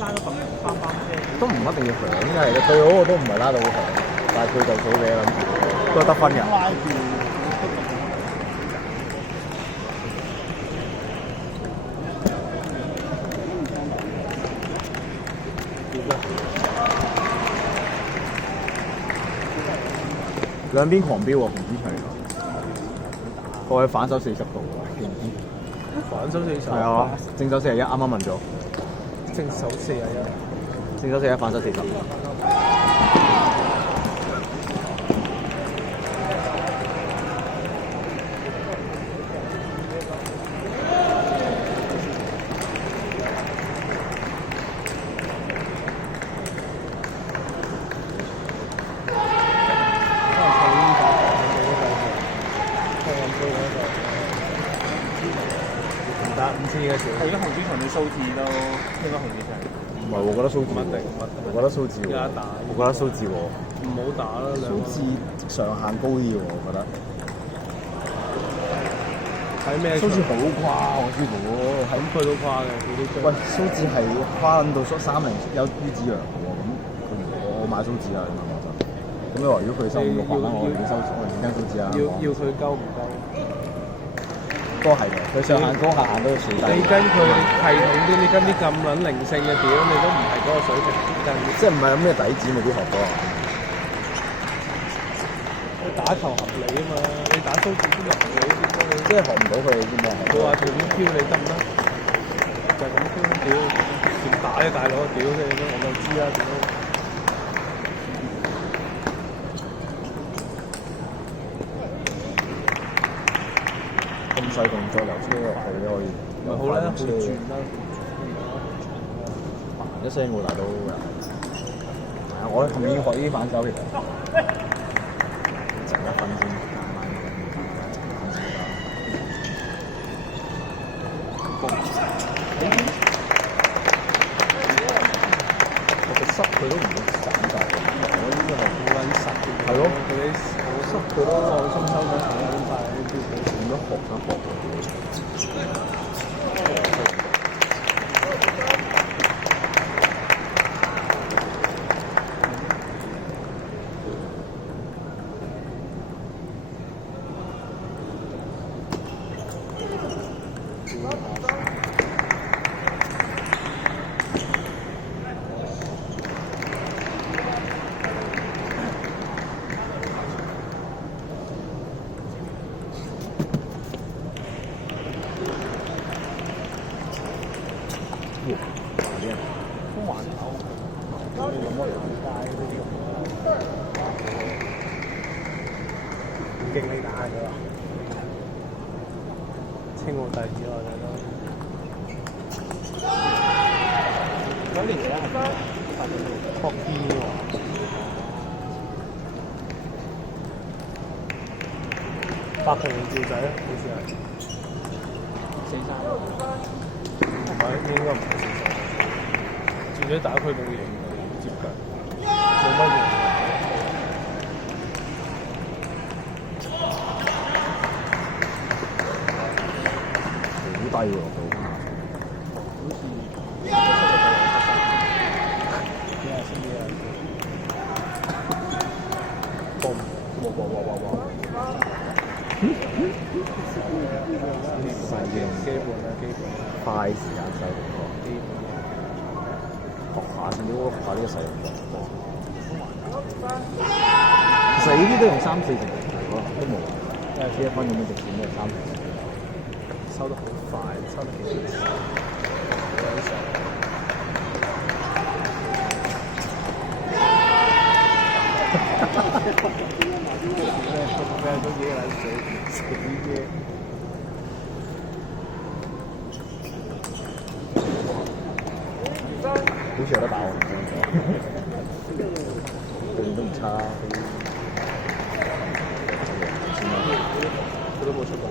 拉個粉翻車，都唔一定要強，因為佢嗰個都唔係拉到好強，但係佢就數嘅諗住都係得分嘅。拉住兩邊狂飆喎，紅之場過去反手40度喎，反手40，係啊，正手41，啱啱問咗，正手41，正手41，反手40。5次嘅時候，而家紅主場嘅數字都應該紅主場。唔係，我覺得數字，我覺得數字喎，我覺得數字喎，唔好打啦，數字上限高啲喎，我覺得。睇咩？數字好誇，我知喎，係咁佢都誇嘅，佢都。喂，數字係誇到3名有於子陽喎，咁我買數字啊，咁你話如果佢收600蚊，我寧願收數字啊。要佢夠唔夠？都係嘅，佢上限高下限都要少低。你跟佢系統啲，你跟啲咁撚靈性嘅屌，你都唔係嗰個水平跟。即係唔係有咩底子未必學到啊？你打球合理啊嘛，你打數字先合理啲咯。即係學唔到佢哋啫嘛。佢話隨便挑你得唔得？就係咁挑屌，點打啊大佬？屌你都我就知啦，屌！咁細動作由車落去可以，咪好啦，好轉啦，一聲喎大佬，係啊！我後面要學呢啲反手其實，剩1分先，我哋濕佢都唔會散曬，我呢個係好撚實嘅。係咯，佢啲好濕，佢都內心收緊好撚晒啲標準。點樣學得學？風環口，咁乜行街嗰啲咁勁你打㗎啦！青奧弟子我睇到。嗰年咧係托 B 喎，白平趙仔好似係43，唔係應該唔係43。趙仔打佢冇型，接近做乜嘢？好低喎，到基本啦，基本。快時間收到喎，學下先，學下呢個細動作。其實呢啲都用3、4成嚟睇咯，都冇。因為呢一分咁樣直線都係3成。收得好快，收得幾時？都幾撚死嘅。好似有得打喎，對面都唔差。佢都冇出過。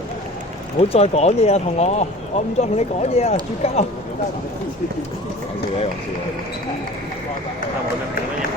唔好再講嘢啊，同我唔再同你講嘢啊，絕交！講笑嘅，講笑嘅。